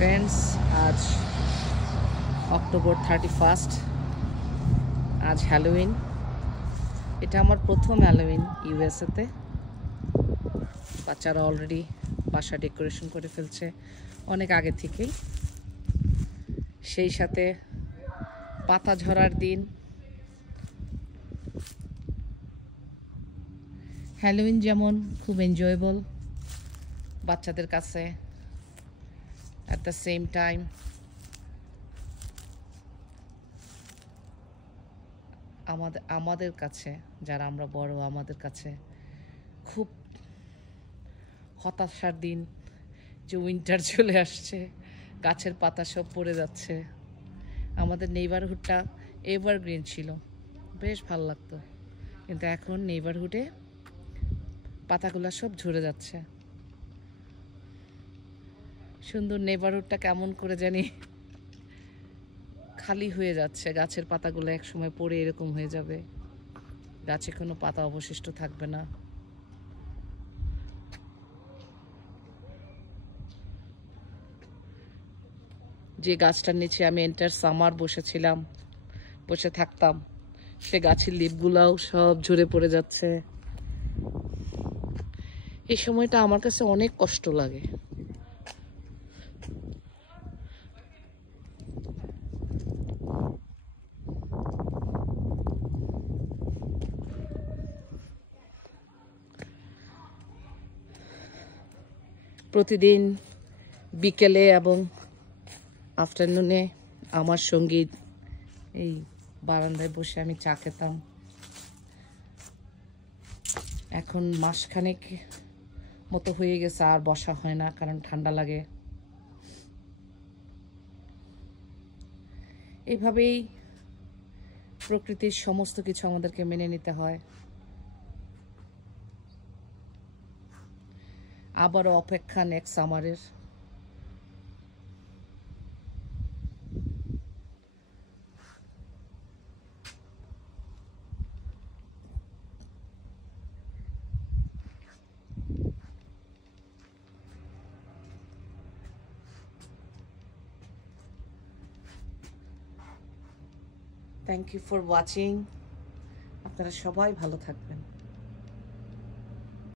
ফ্রেন্ডস, আজ অক্টোবর 31। আজ হ্যালোউইন। এটা আমার প্রথম হ্যালোউইন ইউএসএতে। বাচ্চারা অলরেডি বাসা ডেকোরেশন করে ফেলছে অনেক আগে থেকেই। সেই সাথে পাতা ঝরার দিন। হ্যালোউইন যেমন খুব এনজয়েবল বাচ্চাদের কাছে, at the same time আমাদের কাছে, যারা আমরা বড়, আমাদের কাছে খুব হতাশার দিন যে উইন্টার চলে আসছে, গাছের পাতা সব পড়ে যাচ্ছে। আমাদের নেইবারহুডটা এভারগ্রিন ছিল, বেশ ভালো লাগতো, কিন্তু এখন নেইবারহুডে পাতাগুলো সব ঝরে যাচ্ছে। সুন্দর নেইবারহুডটা কেমন করে জানি খালি হয়ে যাচ্ছে। গাছের পাতাগুলো এক সময় পড়ে এরকম হয়ে যাবে, গাছে কোনো পাতা অবশিষ্ট থাকবে না। যে গাছটার নিচে আমি এন্টার সামার বসে থাকতাম, সে গাছের লিপগুলাও সব ঝরে পড়ে যাচ্ছে। এই সময়টা আমার কাছে অনেক কষ্ট লাগে। প্রতিদিন বিকেলে এবং আফটারনুনে আমার সঙ্গীত এই বারান্দায় বসে আমি চা খেতাম। এখন মাসখানেক মতো হয়ে গেছে, আর বসা হয় না, কারণ ঠান্ডা লাগে। এইভাবেই প্রকৃতির সমস্ত কিছু আমাদেরকে মেনে নিতে হয়। আবারও অপেক্ষা নেক্সট সামারের। Thank you for watching. আপনারা সবাই ভালো থাকবেন।